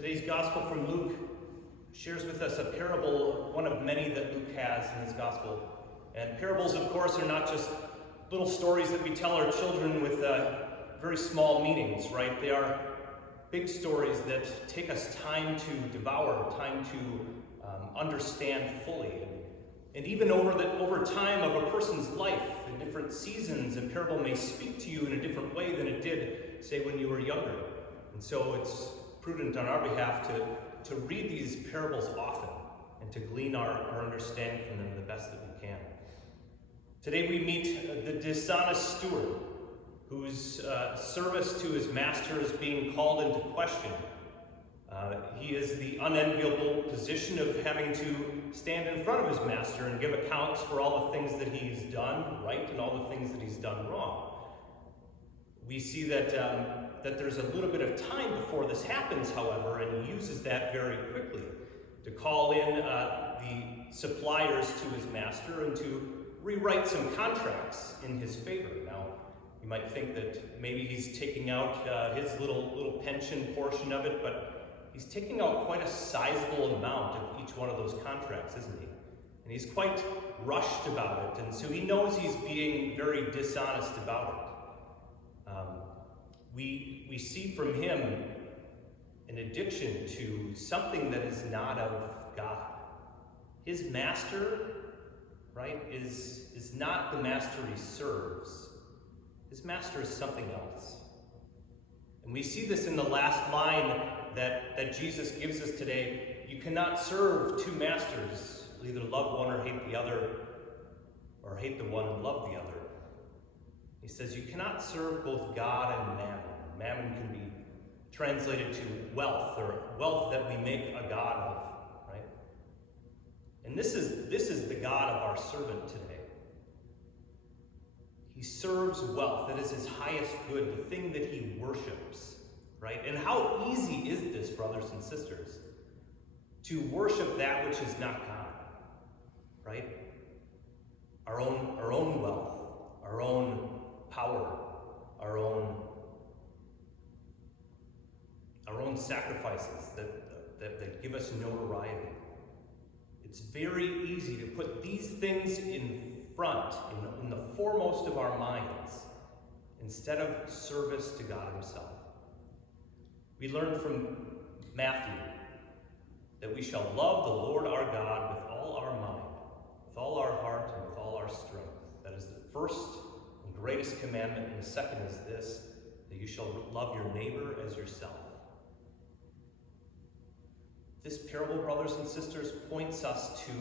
Today's gospel from Luke shares with us a parable, one of many that Luke has in his gospel. And parables, of course, are not just little stories that we tell our children with very small meanings, right? They are big stories that take us time to devour, time to understand fully. And even over time of a person's life, in different seasons, a parable may speak to you in a different way than it did, say, when you were younger. And so it's prudent on our behalf to read these parables often and to glean our understanding from them the best that we can. Today we meet the dishonest steward whose service to his master is being called into question. He is the unenviable position of having to stand in front of his master and give accounts for all the things that he's done right and all the things that he's done wrong. We see that there's a little bit of time before this happens, however, and he uses that very quickly to call in the suppliers to his master and to rewrite some contracts in his favor. Now, you might think that maybe he's taking out his little pension portion of it, but he's taking out quite a sizable amount of each one of those contracts, isn't he? And he's quite rushed about it, and so he knows he's being very dishonest about it. We see from him an addiction to something that is not of God. His master, right, is not the master he serves. His master is something else. And we see this in the last line that Jesus gives us today. You cannot serve two masters. You'll either love one or hate the other, or hate the one and love the other. He says you cannot serve both God and mammon. Mammon can be translated to wealth, or wealth that we make a god of, right? And this is the God of our servant today. He serves wealth. That is his highest good, the thing that he worships, right? And how easy is this, brothers and sisters, to worship that which is not God, right? Our own wealth, our own power, our own sacrifices that give us notoriety. It's very easy to put these things in front, in the foremost of our minds, instead of service to God himself. We learn from Matthew that we shall love the Lord our God with all our mind, with all our heart, and with all our strength. That is the first and greatest commandment, and the second is this, that you shall love your neighbor as yourself. This parable, brothers and sisters, points us to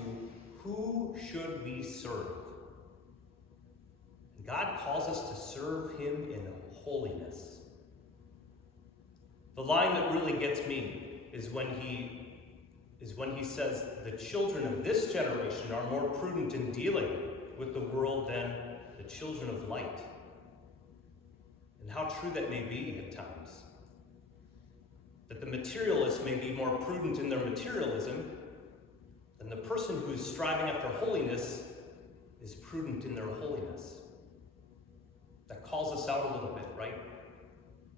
who should we serve. And God calls us to serve him in holiness. The line that really gets me is when he says the children of this generation are more prudent in dealing with the world than the children of light. And how true that may be at times. That the materialists may be more prudent in their materialism than the person who is striving after holiness is prudent in their holiness. That calls us out a little bit, right?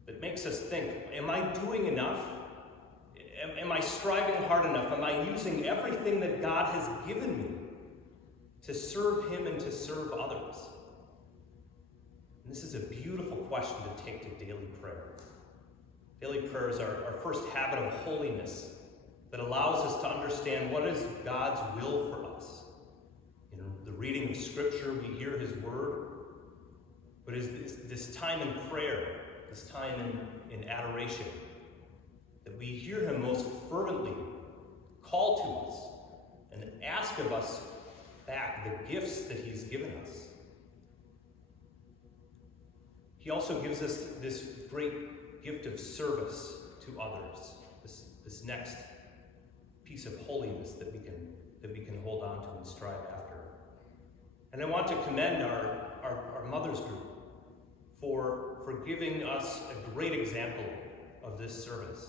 That makes us think, am I doing enough? Am I striving hard enough? Am I using everything that God has given me to serve him and to serve others? And this is a beautiful question to take to daily prayer. Daily prayer is our first habit of holiness that allows us to understand what is God's will for us. In the reading of Scripture, we hear his word, but is this time in prayer, this time in adoration, that we hear him most fervently call to us and ask of us back the gifts that he's given us. He also gives us this great gift of service to others, this next piece of holiness that we can hold on to and strive after. And I want to commend our mothers group for giving us a great example of this service.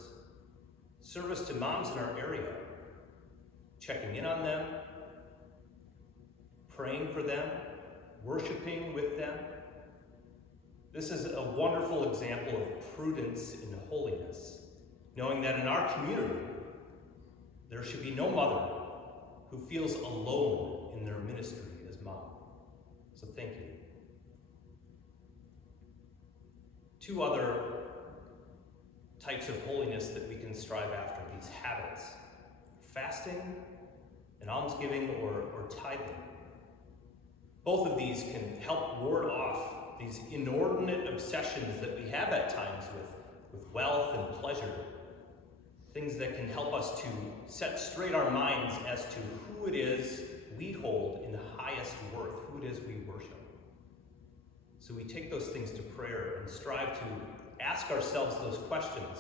Service to moms in our area, checking in on them, praying for them, worshiping with them. This is a wonderful example of prudence in holiness. knowing that in our community, there should be no mother who feels alone in their ministry as mom. So thank you. Two other types of holiness that we can strive after, these habits: fasting and almsgiving or tithing. Both of these can help ward off these inordinate obsessions that we have at times with wealth and pleasure. Things that can help us to set straight our minds as to who it is we hold in the highest worth, who it is we worship. So we take those things to prayer and strive to ask ourselves those questions.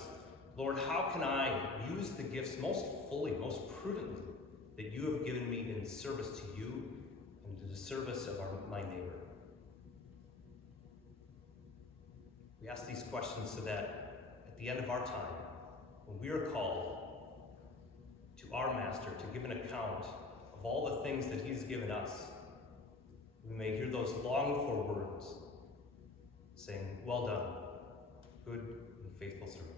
Lord, how can I use the gifts most fully, most prudently that you have given me in service to you and to the service of my neighbor? We ask these questions so that at the end of our time, when we are called to our Master to give an account of all the things that he's given us, we may hear those longed-for words saying, "Well done, good and faithful servant."